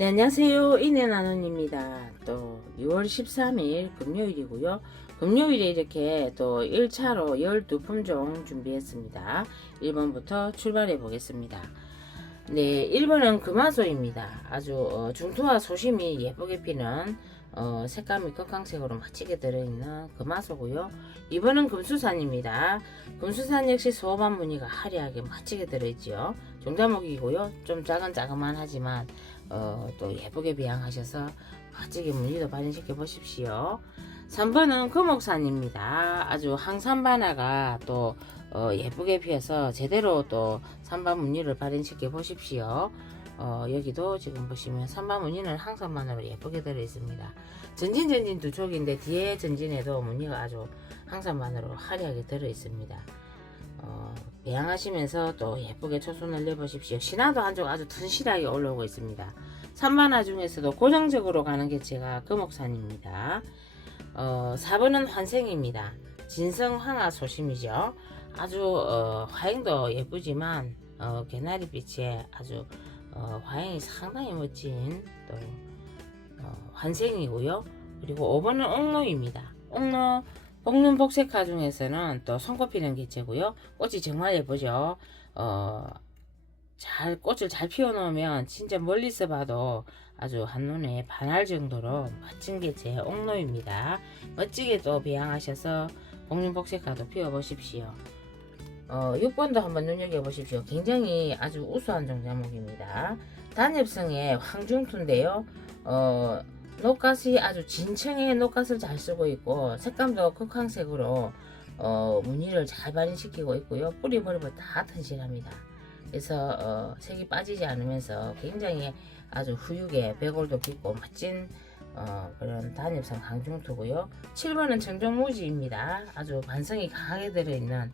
네, 안녕하세요. 이내나눔입니다. 또 6월 13일 금요일이고요. 금요일에 이렇게 또 1차로 12품종 준비했습니다. 1번부터 출발해 보겠습니다. 네, 1번은 금화소입니다. 아주 어, 중투와 소심이 예쁘게 피는 어, 색감이 극강색으로 멋지게 들어있는 금화소고요. 2번은 금수산입니다. 금수산 역시 소반 무늬가 화려하게 멋지게 들어있죠. 종자목이고요. 좀 작은 자그만 하지만 어, 또 예쁘게 비양하셔서 멋지게 무늬도 발현시켜 보십시오. 3번은 금옥산입니다. 아주 항산바나가 또 어, 예쁘게 피어서 제대로 또 산바 무늬를 발현시켜 보십시오. 어, 여기도 지금 보시면 산바 무늬는 항산만으로 예쁘게 들어 있습니다. 전진 전진 두 촉인데 뒤에 전진에도 무늬가 아주 항산만으로 화려하게 들어 있습니다. 어, 배양하시면서 또 예쁘게 초순을 내보십시오. 신화도 한쪽 아주 튼실하게 올라오고 있습니다. 산만화 중에서도 고정적으로 가는 게 제가 금옥산입니다. 어, 4번은 환생입니다. 진성 황화 소심이죠. 아주 어, 화행도 예쁘지만 어, 개나리빛에 아주 어, 화행이 상당히 멋진 또 어, 환생이고요. 그리고 5번은 옥로입니다. 옥로 볶는 복색화 중에서는 또 손꼽히는 개체고요. 꽃이 정말 예쁘죠. 어, 잘 꽃을 잘 피워놓으면 진짜 멀리서 봐도 아주 한눈에 반할 정도로 멋진 개체 옥로입니다. 멋지게 또 배양하셔서 복륜복색화도 피워보십시오. 어, 6번도 한번 눈여겨보십시오. 굉장히 아주 우수한 종자목입니다. 단엽성의 황중투인데요. 어, 녹갓이 아주 진층의 녹갓을 잘 쓰고 있고 색감도 극황색으로 어, 무늬를 잘 발현시키고 있고요. 뿌리 버리면 다 튼실합니다. 그래서 어, 색이 빠지지 않으면서 굉장히 아주 후육에 배골도 깊고 멋진 어, 그런 단엽성 강중투고요. 7번은 청정무지입니다. 아주 반성이 강하게 들어있는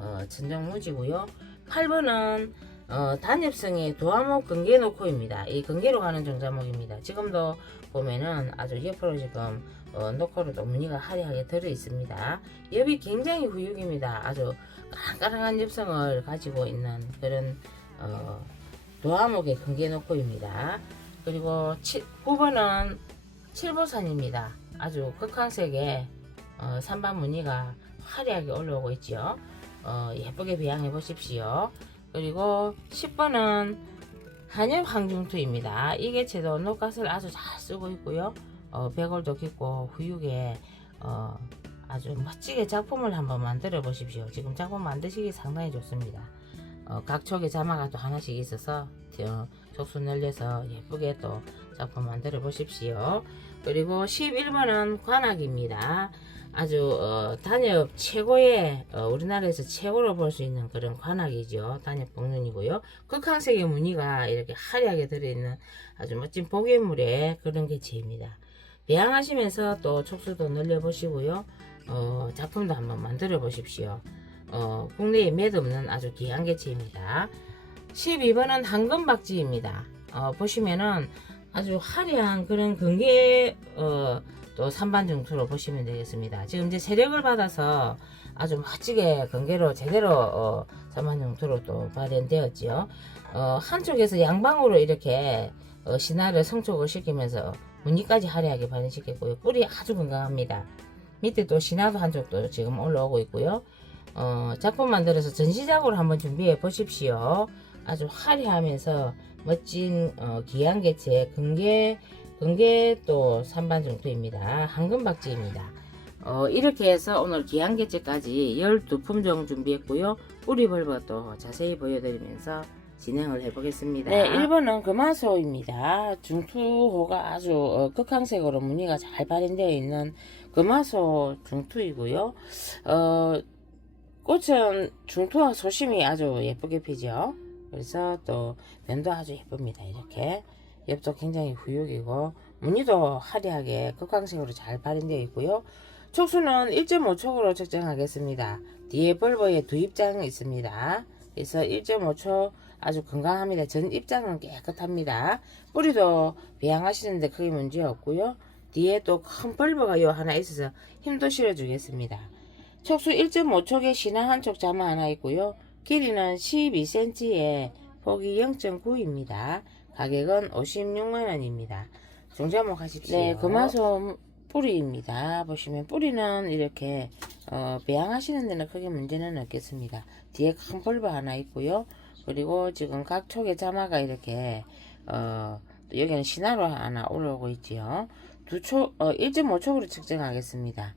어, 청정무지고요. 8번은 어, 단엽성의 도화목 근개노코입니다. 이 근개로 가는 종자목입니다. 지금도 보면은 아주 옆으로 지금 어, 노코로도 무늬가 화려하게 들어 있습니다. 엽이 굉장히 후육입니다. 아주 깐깐한 엽성을 가지고 있는 그런 어, 도화목의 근개노코입니다. 그리고 7, 9번은 칠보산입니다. 아주 극황색의 어, 산반 무늬가 화려하게 올라오고 있죠. 어, 예쁘게 배양해 보십시오. 그리고 10번은 한엽 항중투입니다. 이 개체도 녹갓을 아주 잘 쓰고 있고요. 어, 배골도 깊고 후육에 어, 아주 멋지게 작품을 한번 만들어 보십시오. 지금 작품 만드시기 상당히 좋습니다. 어, 각 촉에 자마가 또 하나씩 있어서 어, 촉수 늘려서 예쁘게 또 작품 만들어 보십시오. 그리고 11번은 관악입니다. 아주 어, 단엽 최고의 어, 우리나라에서 최고로 볼 수 있는 그런 관악이죠. 단엽 복륜이고요. 극한색의 무늬가 이렇게 화려하게 들어있는 아주 멋진 복예물의 그런 개체입니다. 배양하시면서 또 촉수도 늘려보시고요. 어, 작품도 한번 만들어 보십시오. 어, 국내에 몇 없는 아주 귀한 개체입니다. 12번은 황금박쥐입니다. 어, 보시면은 아주 화려한 그런 근개 어, 또 산반 정투로 보시면 되겠습니다. 지금 이제 세력을 받아서 아주 멋지게 근개로 제대로 어, 산반 정투로 또 발현되었지요. 어, 한쪽에서 양방으로 이렇게 어, 신화를 성촉을 시키면서 무늬까지 화려하게 발현시켰고요. 뿌리 아주 건강합니다. 밑에 또 신화도 한쪽도 지금 올라오고 있고요. 어, 작품 만들어서 전시작으로 한번 준비해 보십시오. 아주 화려하면서 멋진 어, 귀한 개체 근개 근개 또 산반 정도입니다. 황금박쥐입니다. 어, 이렇게 해서 오늘 귀한 개체까지 12품종 준비했고요. 뿌리 벌버도 자세히 보여드리면서 진행을 해보겠습니다. 네, 1번은 금화소입니다. 중투호가 아주 어, 극황색으로 무늬가 잘 발현되어 있는 금화소 중투이고요. 어, 꽃은 중투와 소심이 아주 예쁘게 피죠. 그래서 또 면도 아주 예쁩니다. 이렇게 옆도 굉장히 후육이고 무늬도 화려하게 극광색으로 잘 발현되어 있고요. 촉수는 1.5촉으로 측정하겠습니다. 뒤에 벌버에 두 입장이 있습니다. 그래서 1.5촉 아주 건강합니다. 전 입장은 깨끗합니다. 뿌리도 배양하시는데 크게 문제 없고요. 뒤에 또 큰 벌버가 요 하나 있어서 힘도 실어주겠습니다. 촉수 1.5촉에 신화 한쪽 자마 하나 있고요. 길이는 12cm에 폭이 0.9입니다. 가격은 56만원입니다. 종자목 하십시오. 네, 금화소 뿌리입니다. 보시면 뿌리는 이렇게 어, 배양하시는 데는 크게 문제는 없겠습니다. 뒤에 큰 벌브 하나 있고요. 그리고 지금 각 촉의 자마가 이렇게 어, 또 여기는 신화로 하나 올라오고 있지요. 두 촉, 어, 1.5촉으로 측정하겠습니다.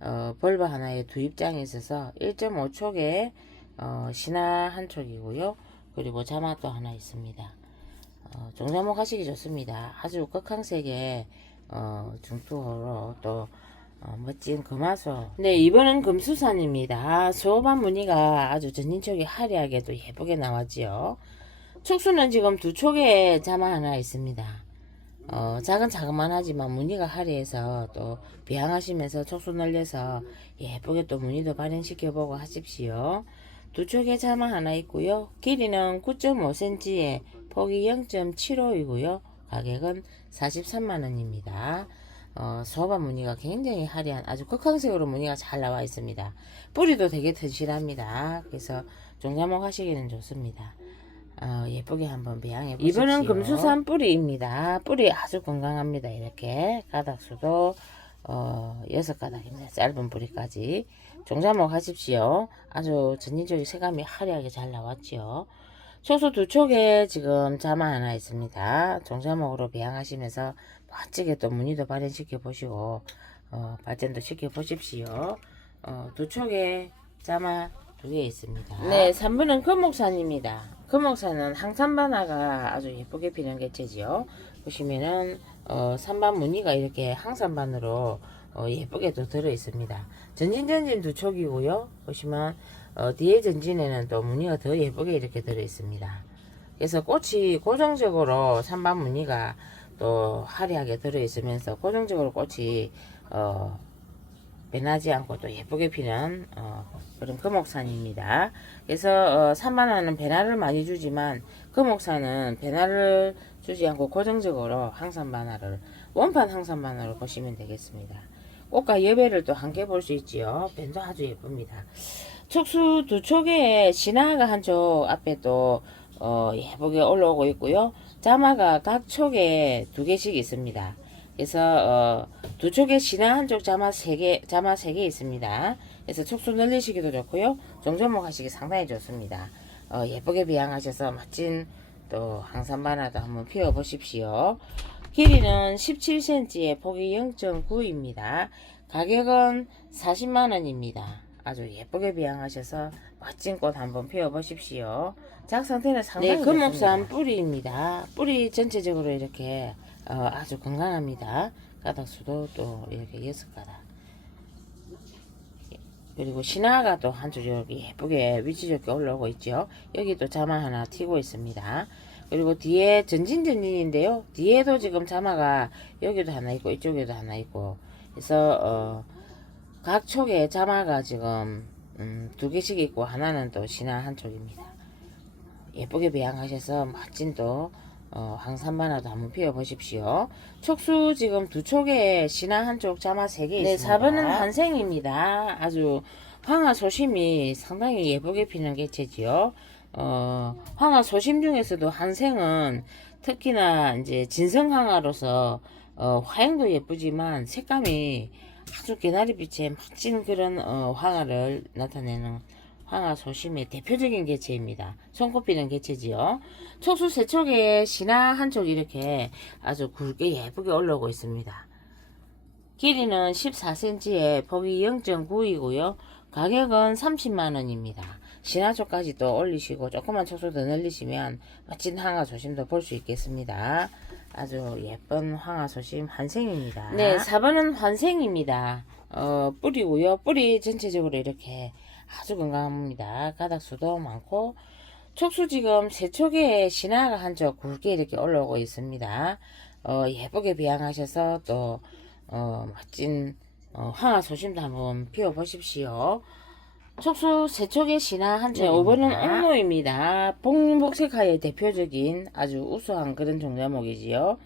어, 벌브 하나에 두 입장이 있어서 1.5촉에 어, 신화 한 촉이고요. 그리고 자마 또 하나 있습니다. 어, 종자목 하시기 좋습니다. 아주 극항색의 어, 중투호로 또 어, 멋진 금화소. 네, 이번은 금수산입니다. 소반 무늬가 아주 전진촉이 화려하게도 예쁘게 나왔지요. 촉수는 지금 두 촉에 자마 하나 있습니다. 어, 작은 자그만 하지만 무늬가 화려해서 또 비양하시면서 촉수 늘려서 예쁘게 또 무늬도 발현시켜보고 하십시오. 두 촉에 자마 하나 있고요. 길이는 9.5cm에 폭이 0.75이고요. 가격은 43만원입니다. 어, 소반 무늬가 굉장히 화려한 아주 극황색으로 무늬가 잘 나와 있습니다. 뿌리도 되게 튼실합니다. 그래서 종자목 하시기는 좋습니다. 어, 예쁘게 한번 배양해 보십시오. 이번은 금수산 뿌리입니다. 뿌리 아주 건강합니다. 이렇게 가닥수도 어, 여섯 가닥입니다. 짧은 뿌리까지 종자목 하십시오. 아주 전진적인 색감이 화려하게 잘 나왔지요. 초소 두 촉에 지금 자마 하나 있습니다. 종자목으로 배양하시면서 멋지게 또 무늬도 발현시켜 보시고 어, 발전도 시켜 보십시오. 어, 두 촉에 자마 두 개 있습니다. 네, 3번은 금목산입니다. 금목산은 항산반화가 아주 예쁘게 피는 개체지요. 보시면은 어, 산반 무늬가 이렇게 항산반으로 어, 예쁘게도 들어 있습니다. 전진 전진 두 촉이고요. 보시면 어, 뒤에 전진에는 또 무늬가 더 예쁘게 이렇게 들어 있습니다. 그래서 꽃이 고정적으로 산반 무늬가 또 화려하게 들어 있으면서 고정적으로 꽃이 어, 변하지 않고 또 예쁘게 피는 어, 그런 금옥산입니다. 그래서 어, 산반화는 배나를 많이 주지만 금옥산은 배나를 주지 않고 고정적으로 항산반화를 원판 항산반화로 보시면 되겠습니다. 꽃과 여배를 또 함께 볼 수 있지요. 밴도 아주 예쁩니다. 촉수 두 촉에 신화가 한쪽 앞에 또 어, 예쁘게 올라오고 있고요. 자마가 각 촉에 두 개씩 있습니다. 그래서 어, 두 촉에 신화 한쪽 자마 세 개, 자마 세 개 있습니다. 그래서 촉수 늘리시기도 좋고요. 정전목 하시기 상당히 좋습니다. 어, 예쁘게 비양하셔서 멋진 또 항산반화도 한번 피워 보십시오. 길이는 17cm에 폭이 0.9입니다. 가격은 40만원입니다. 아주 예쁘게 비양하셔서 멋진 꽃 한번 피워 보십시오. 작 상태는 상당히 네, 금옥산 뿌리입니다. 뿌리 전체적으로 이렇게 어, 아주 건강합니다. 가닥수도 또 이렇게 여섯 가닥. 그리고 신화가 또 한줄 이렇게 예쁘게 위치 좋게 올라오고 있죠. 여기도 자마 하나 튀고 있습니다. 그리고 뒤에 전진 전진인데요. 뒤에도 지금 자마가 여기도 하나 있고 이쪽에도 하나 있고 그래서 어, 각 촉에 자마가 지금 음, 두 개씩 있고 하나는 또 신화 한 촉입니다. 예쁘게 배양하셔서 멋진 또 어, 항산반화도 한번 피워보십시오. 촉수 지금 두 촉에 신화 한쪽 자마 세 개 있습니다. 네, 4번은 한생입니다. 아주 황화 소심이 상당히 예쁘게 피는 개체지요. 어, 황화 소심 중에서도 한생은 특히나 이제 진성황화로서 어, 화형도 예쁘지만 색감이 아주 개나리빛의 멋진 그런 어, 황화를 나타내는 황화 소심의 대표적인 개체입니다. 손꼽히는 개체지요. 촉수 세 촉에 신화 한촉 이렇게 아주 굵게 예쁘게 올라오고 있습니다. 길이는 14cm에 폭이 0.9이고요. 가격은 30만원입니다. 신화초까지 또 올리시고 조금만 촉수 더 늘리시면 멋진 황화 소심도 볼 수 있겠습니다. 아주 예쁜 황화 소심 환생입니다. 네, 4번은 환생입니다. 어, 뿌리고요. 뿌리 전체적으로 이렇게 아주 건강합니다. 가닥수도 많고 촉수 지금 세 촉에 신화가 한쪽 굵게 이렇게 올라오고 있습니다. 어, 예쁘게 비양하셔서 또 어, 멋진 어, 황화 소심도 한번 피워 보십시오. 촉수 세 촉의 신화 한쪽 네, 5번은 옥로입니다. 복복색화의 대표적인 아주 우수한 그런 종자목이지요.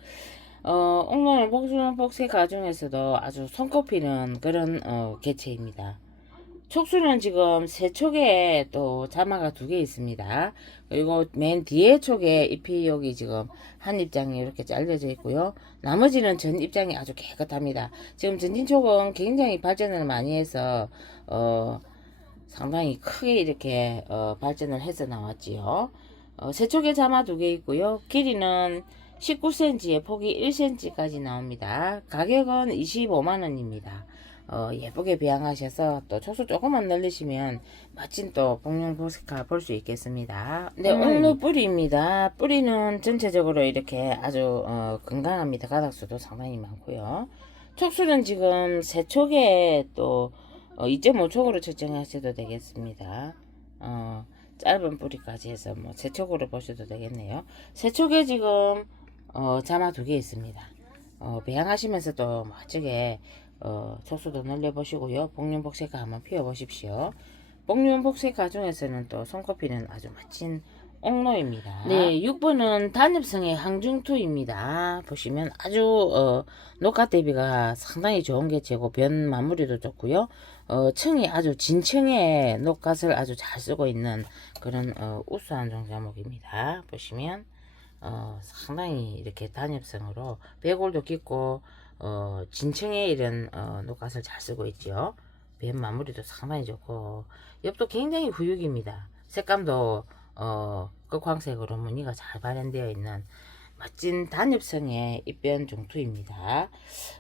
어, 옥로는 복복색화 중에서도 아주 손꼽히는 그런 어, 개체입니다. 촉수는 지금 세 촉에 또 자마가 두 개 있습니다. 그리고 맨 뒤에 촉에 잎이 여기 지금 한 입장이 이렇게 잘려져 있고요. 나머지는 전 입장이 아주 깨끗합니다. 지금 전진촉은 굉장히 발전을 많이 해서 어 상당히 크게 이렇게 어 발전을 해서 나왔지요. 어, 세 촉에 자마 두 개 있고요. 길이는 19cm에 폭이 1cm까지 나옵니다. 가격은 25만원입니다. 어, 예쁘게 배양하셔서 또 촉수 조금만 늘리시면 멋진 또 복룡 보스카 볼 수 있겠습니다. 네, 음. 옥루 뿌리입니다. 뿌리는 전체적으로 이렇게 아주 어, 건강합니다. 가닥수도 상당히 많고요. 촉수는 지금 세 촉에 또 어, 2.5촉으로 측정하셔도 되겠습니다. 어, 짧은 뿌리까지 해서 뭐세 촉으로 보셔도 되겠네요. 세 촉에 지금 어, 자마 두 개 있습니다. 어, 배양하시면서도 멋지게 어, 촉수도 늘려보시고요. 복륜 복색가 한번 피워보십시오. 복륜 복색가 중에서는 또 손꼽히는 아주 멋진 옥로입니다. 네, 6번은 단엽성의 항중투입니다. 보시면 아주 어, 녹화 대비가 상당히 좋은 개체고 변 마무리도 좋고요. 어, 층이 아주 진층의 녹갓을 아주 잘 쓰고 있는 그런 어, 우수한 종자목입니다. 보시면 어, 상당히 이렇게 단엽성으로 배골도 깊고 어, 진층의 이런 어, 녹갓을 잘 쓰고 있죠. 변 마무리도 상당히 좋고 옆도 굉장히 후육입니다. 색감도 어, 극황색으로 무늬가 잘 발현되어 있는 멋진 단엽성의 입변 종투입니다.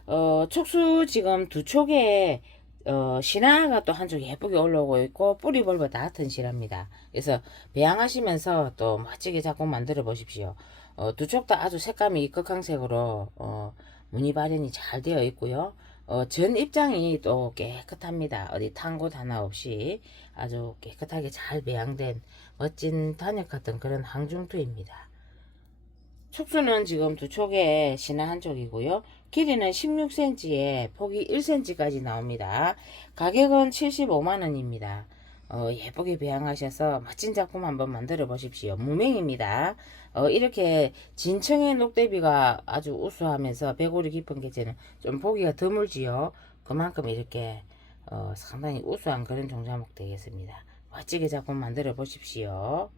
어, 촉수 지금 두 촉에 어, 신화가 또 한쪽 예쁘게 올라오고 있고 뿌리 벌벌 다 같은 실화입니다. 그래서 배양하시면서 또 멋지게 자꾸 만들어 보십시오. 어, 두촉다 아주 색감이 극황색으로 어, 무늬 발현이 잘 되어 있고요. 어, 전 입장이 또 깨끗합니다. 어디 탄곳 하나 없이 아주 깨끗하게 잘 배양된 멋진 단역 같은 그런 항중투입니다. 촉수는 지금 두 촉에 신화 한 촉이고요. 길이는 16cm에 폭이 1cm까지 나옵니다. 가격은 75만원입니다. 어, 예쁘게 배양하셔서 멋진 작품 한번 만들어 보십시오. 무맹입니다. 어, 이렇게 진청의 녹대비가 아주 우수하면서 배골이 깊은 개체는 좀 보기가 드물지요. 그만큼 이렇게 어, 상당히 우수한 그런 종자목 되겠습니다. 멋지게 작품 만들어 보십시오.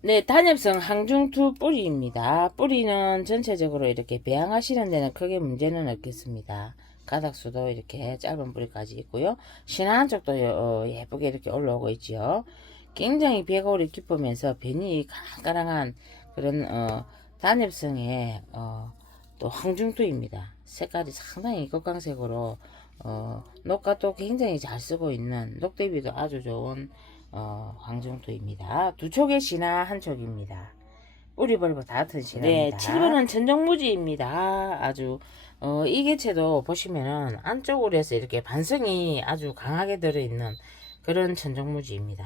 네, 단엽성 항중투 뿌리입니다. 뿌리는 전체적으로 이렇게 배양하시는 데는 크게 문제는 없겠습니다. 가닥수도 이렇게 짧은 뿌리까지 있고요. 신한 쪽도 어, 예쁘게 이렇게 올라오고 있지요. 굉장히 배골이 깊으면서 변이 가랑가랑한 그런 어, 단엽성의 어, 또 항중투입니다. 색깔이 상당히 극광색으로 어, 녹화도 굉장히 잘 쓰고 있는 녹대비도 아주 좋은 어, 황중토입니다. 두 촉의 신화 한 촉입니다. 뿌리 벌벌 다 같은 신화입니다. 네, 7번은 천정무지입니다. 아주 어, 이 개체도 보시면은 안쪽으로 해서 이렇게 반성이 아주 강하게 들어있는 그런 천정무지입니다.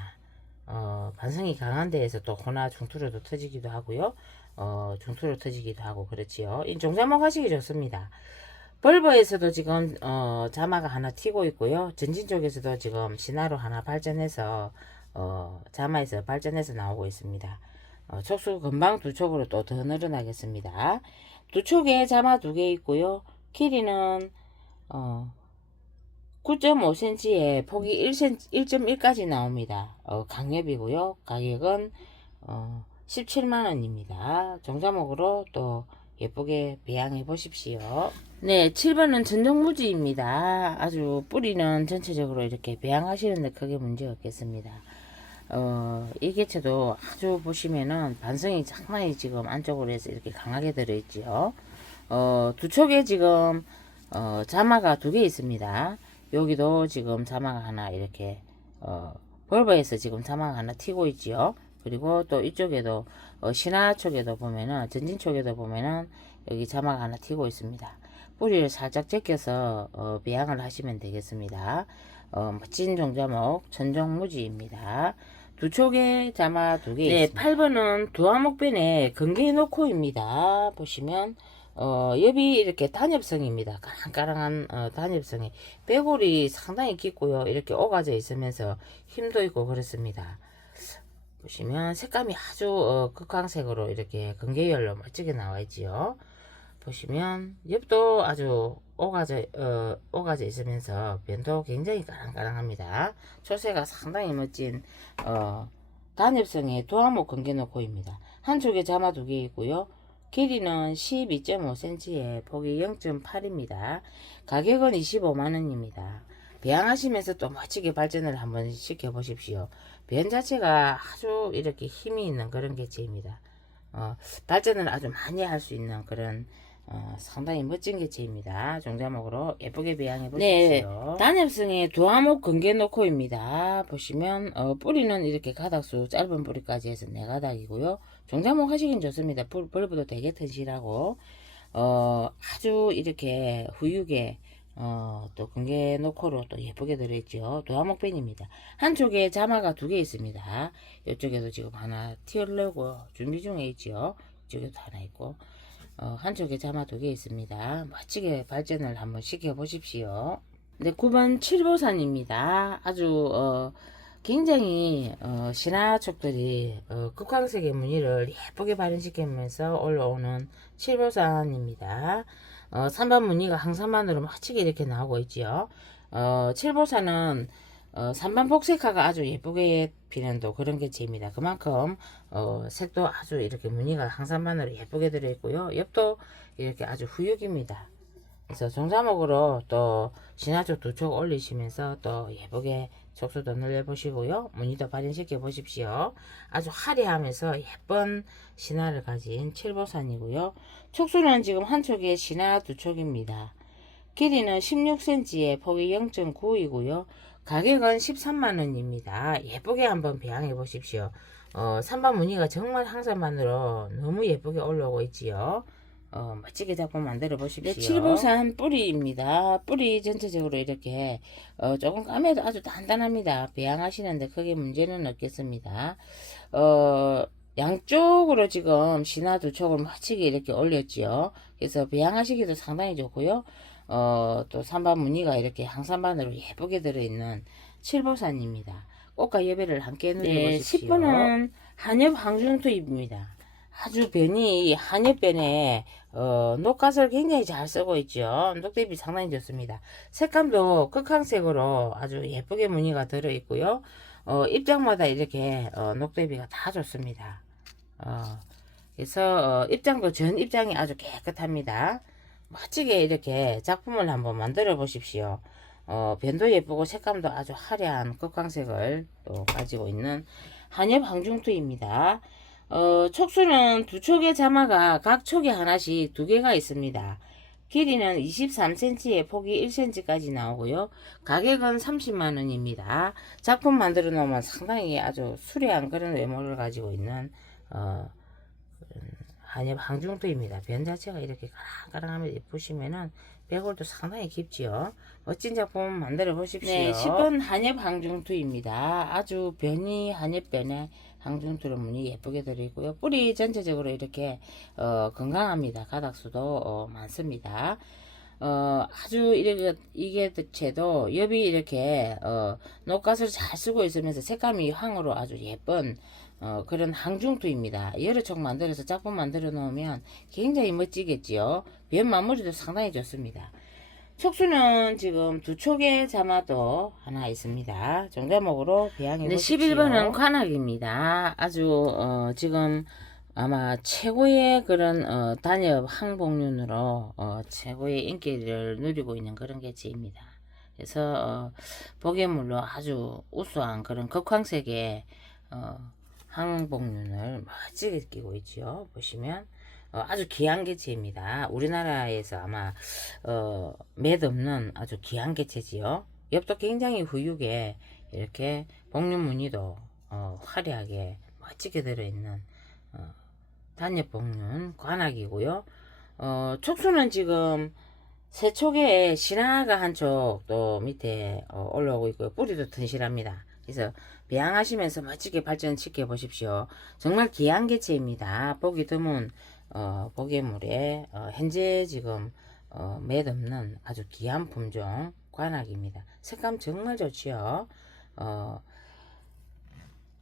어, 반성이 강한 데에서 또 호나 중투로도 터지기도 하고요. 어, 중투로 터지기도 하고 그렇지요. 이 종자목 하시기 좋습니다. 벌버에서도 지금 어, 자마가 하나 튀고 있고요. 전진 쪽에서도 지금 신화로 하나 발전해서 어, 자마에서 발전해서 나오고 있습니다. 어, 촉수 금방 두 촉으로 또 더 늘어나겠습니다. 두 촉에 자마 두 개 있고요. 길이는 어, 9.5cm에 폭이 1cm, 1.1까지 나옵니다. 어, 강엽이고요. 가격은 어, 17만원입니다. 종자목으로 또 예쁘게 배양해 보십시오. 네, 7번은 전정무지입니다. 아주 뿌리는 전체적으로 이렇게 배양하시는데 크게 문제 없겠습니다. 어, 이 개체도 아주 보시면은 반성이 상당히 지금 안쪽으로 해서 이렇게 강하게 들어있지요. 어, 두 촉에 지금, 어, 자마가 두 개 있습니다. 여기도 지금 자마가 하나 이렇게, 어, 볼버에서 지금 자마가 하나 튀고 있지요. 그리고 또 이쪽에도, 어, 신화 쪽에도 보면은, 전진 쪽에도 보면은, 여기 자마가 하나 튀고 있습니다. 뿌리를 살짝 제껴서, 어, 배양을 하시면 되겠습니다. 어, 멋진 종자목, 전정무지입니다. 두 촉에 자마 두개 네, 있습니다. 8번은 두화목변의 건개노코입니다. 보시면 어, 옆이 이렇게 단엽성입니다. 까랑까랑한 어, 단엽성이 빼골이 상당히 깊고요. 이렇게 오가져 있으면서 힘도 있고 그렇습니다. 보시면 색감이 아주 어, 극황색으로 이렇게 건개열로 멋지게 나와 있지요. 보시면 옆도 아주 오가져 어, 오가져 있으면서 변도 굉장히 까랑까랑합니다. 초세가 상당히 멋진 어, 단엽성의 도화목 건개노코입니다. 한쪽에 자마 두 개 있고요. 길이는 12.5cm에 폭이 0.8입니다. 가격은 25만원입니다. 배양하시면서 또 멋지게 발전을 한번 시켜보십시오. 변 자체가 아주 이렇게 힘이 있는 그런 개체입니다. 어, 발전을 아주 많이 할 수 있는 그런 어, 상당히 멋진 개체입니다. 종자목으로 예쁘게 배양해 보십시오. 단엽성의 도화목 건개노코입니다. 보시면 어, 뿌리는 이렇게 가닥수 짧은 뿌리까지 해서 네 가닥이고요. 종자목 하시긴 좋습니다. 불, 벌브도 되게 튼실하고 어, 아주 이렇게 후육에 어, 또 근개 노코로 또 예쁘게 들어있죠. 도화목변입니다. 한쪽에 자마가 두 개 있습니다. 이쪽에도 지금 하나 튀어려고 준비 중에 있죠. 이쪽에도 하나 있고, 어, 한쪽에 자마 두개 있습니다. 멋지게 발전을 한번 시켜 보십시오. 네, 9번 칠보산입니다. 아주, 어, 굉장히, 어, 신화촉들이, 어, 극황색의 무늬를 예쁘게 발현시키면서 올라오는 칠보산입니다. 어, 3번 무늬가 항산만으로 멋지게 이렇게 나오고 있지요. 어, 칠보사는 어, 3번 복색화가 아주 예쁘게 피는 또 그런 개체입니다. 그만큼 어, 색도 아주 이렇게 무늬가 항산만으로 예쁘게 들어있고요. 옆도 이렇게 아주 후육입니다. 그래서 종자목으로 또 신화쪽 두촉 올리시면서 또 예쁘게 촉수도 늘려보시고요. 무늬도 발현시켜 보십시오. 아주 화려하면서 예쁜 신화를 가진 칠보산이고요. 촉수는 지금 한 촉에 신화 두 촉입니다. 길이는 16cm에 폭이 0.9이고요. 가격은 13만원입니다. 예쁘게 한번 배양해 보십시오. 어, 3번 무늬가 정말 항산만으로 너무 예쁘게 올라오고 있지요. 어, 멋지게 작품 만들어 보십시오. 네, 칠보산 뿌리입니다. 뿌리 전체적으로 이렇게 어, 조금 까매도 아주 단단합니다. 배양하시는데 크게 문제는 없겠습니다. 어, 양쪽으로 지금 신화 두 촉을 멋지게 이렇게 올렸지요. 그래서 배양하시기도 상당히 좋고요. 어, 또 산반 무늬가 이렇게 항산반으로 예쁘게 들어있는 칠보산입니다. 꽃과 예배를 함께 누려보십시오. 10번은 한엽 항중투입니다. 아주 변이 한엽변에 어, 녹갓을 굉장히 잘 쓰고 있죠. 녹대비 상당히 좋습니다. 색감도 극황색으로 아주 예쁘게 무늬가 들어있고요. 어, 입장마다 이렇게 어, 녹대비가 다 좋습니다. 어, 그래서 어, 입장도 전 입장이 아주 깨끗합니다. 멋지게 이렇게 작품을 한번 만들어 보십시오. 어, 변도 예쁘고 색감도 아주 화려한 극광색을 또 가지고 있는 한엽 항중투입니다. 어, 촉수는 두 촉의 자마가 각 촉에 하나씩 두 개가 있습니다. 길이는 23cm에 폭이 1cm까지 나오고요. 가격은 30만원입니다. 작품 만들어 놓으면 상당히 아주 수려한 그런 외모를 가지고 있는 어, 한엽 항중도입니다. 변 자체가 이렇게 까랑까랑하면 보시면은 배골도 상당히 깊지요. 멋진 작품 만들어 보십시오. 네, 10번 한엽 항중투입니다. 아주 변이 한엽변에 항중투로 무늬 예쁘게 들어있고요. 뿌리 전체적으로 이렇게 어, 건강합니다. 가닥수도 어, 많습니다. 어, 아주 이렇게 이게 채도 엽이 이렇게 어, 녹갓을 잘 쓰고 있으면서 색감이 황으로 아주 예쁜 어, 그런 항중투입니다. 여러 촉 만들어서 작품 만들어 놓으면 굉장히 멋지겠지요. 변 마무리도 상당히 좋습니다. 촉수는 지금 두 촉의 자마도 하나 있습니다. 종자목으로 배양해 네, 보십시오. 11번은 관악입니다. 아주 어, 지금 아마 최고의 그런 어, 단엽 항복륜으로 어, 최고의 인기를 누리고 있는 그런 개체입니다. 그래서 어, 보게물로 아주 우수한 그런 극황색의 어, 항복륜을 멋지게 끼고 있죠. 보시면 어, 아주 귀한 개체입니다. 우리나라에서 아마 어, 맷 없는 아주 귀한 개체지요. 옆도 굉장히 후육에 이렇게 복륜 무늬도 어, 화려하게 멋지게 들어있는 어, 단엽 복륜 관악이고요. 어, 촉수는 지금 세 촉에 신화가 한 촉 또 밑에 어, 올라오고 있고요. 뿌리도 튼실합니다. 그래서 배양하시면서 멋지게 발전시켜 보십시오. 정말 귀한 개체입니다. 보기 드문 어, 보게물에 어, 현재 지금 어, 맷 없는 아주 귀한 품종 관악입니다. 색감 정말 좋지요. 어,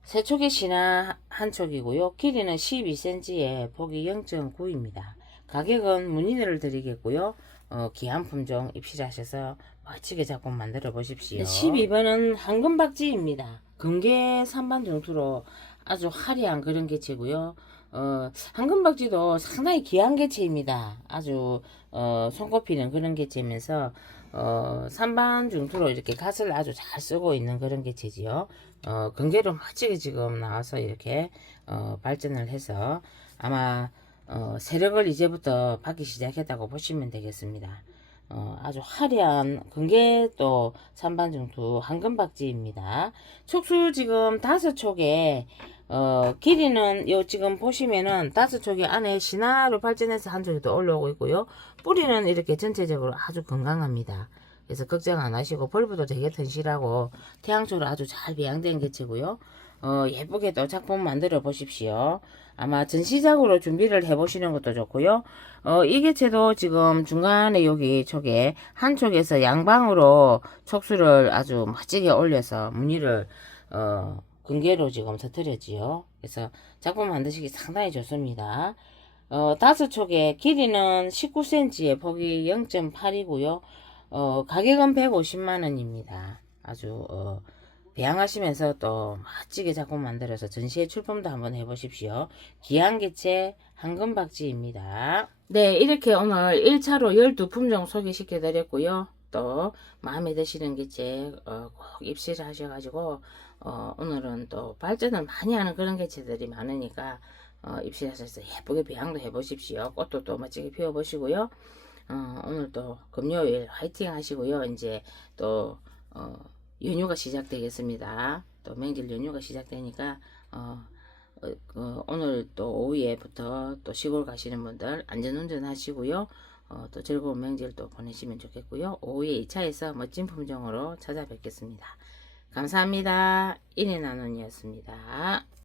세 촉의 신화 한 촉이고요. 길이는 12cm에 폭이 0.9입니다. 가격은 문의를 드리겠고요. 어, 귀한 품종 입실하셔서 멋지게 작품 만들어 보십시오. 12번은 황금박쥐입니다. 금계 3반 정투로 아주 화려한 그런 개체고요. 어, 황금박쥐도 상당히 귀한 개체입니다. 아주 어, 손꼽히는 그런 개체면서 어, 3반 중투로 이렇게 갓을 아주 잘 쓰고 있는 그런 개체지요. 어, 금계로 멋지게 지금 나와서 이렇게 어, 발전을 해서 아마 어, 세력을 이제부터 받기 시작했다고 보시면 되겠습니다. 어, 아주 화려한 금계 또 산반중투 황금박쥐입니다. 촉수 지금 다섯 촉에 어, 길이는 요 지금 보시면은 다섯 촉이 안에 신화로 발전해서 한더 올라오고 있고요. 뿌리는 이렇게 전체적으로 아주 건강합니다. 그래서 걱정 안 하시고 벌브도 되게 튼실하고 태양초로 아주 잘 배양된 개체고요. 어, 예쁘게 또 작품 만들어 보십시오. 아마 전시작으로 준비를 해 보시는 것도 좋고요. 어, 이 개체도 지금 중간에 여기 촉에 한쪽에서 양방으로 촉수를 아주 멋지게 올려서 무늬를 어, 근개로 지금 터뜨렸지요. 그래서 작품 만드시기 상당히 좋습니다. 어, 다섯 촉의 길이는 19cm에 폭이 0.8이고요. 어, 가격은 150만 원입니다. 아주 어, 배양하시면서 또 멋지게 작품 만들어서 전시회 출품도 한번 해보십시오. 귀한 개체 황금박쥐입니다. 네, 이렇게 오늘 1차로 12품종 소개시켜 드렸고요. 또 마음에 드시는 개체 어, 꼭 입시를 하셔가지고 어, 오늘은 또 발전을 많이 하는 그런 개체들이 많으니까 어, 입시하셔서 예쁘게 배양도 해보십시오. 꽃도 또 멋지게 피워보시고요. 어, 오늘 또 금요일 화이팅 하시고요. 이제 또 어, 연휴가 시작되겠습니다. 또 명절 연휴가 시작되니까 어, 어, 어, 오늘 또 오후에부터 또 시골 가시는 분들 안전운전 하시고요. 어, 또 즐거운 명절 또 보내시면 좋겠고요. 오후에 2차에서 멋진 품종으로 찾아뵙겠습니다. 감사합니다. 인해 나눔이었습니다.